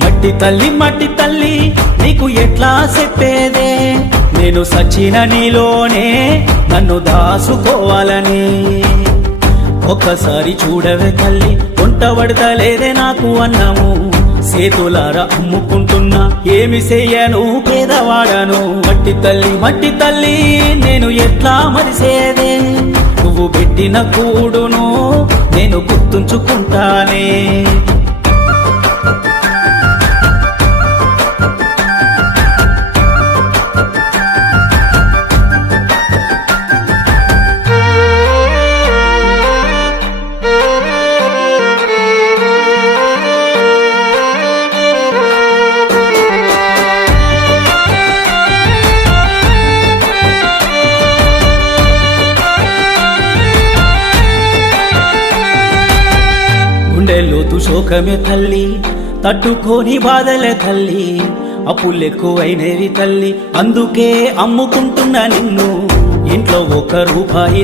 మట్టి తల్లి నీకు ఎట్లా చెప్పేదే, నేను సచిన నీలోనే నన్ను దాసుకోవాలని. ఒక్కసారి చూడవే తల్లి, వంట పడతలేదే నాకు అన్నము, సేతులారా అమ్ముకుంటున్నా ఏమి చెయ్యను పేదవాడను. మట్టి తల్లి నేను ఎట్లా మరిసేదే, నువ్వు పెట్టిన కూడును నేను గుర్తుంచుకుంటానే. గుండెల్లోతు శోకమే తల్లి, తట్టుకోని బాధలే తల్లి, అప్పులెక్కువైనవి తల్లి, అందుకే అమ్ముకుంటున్నా నిన్ను. ఇంట్లో 1 రూపాయి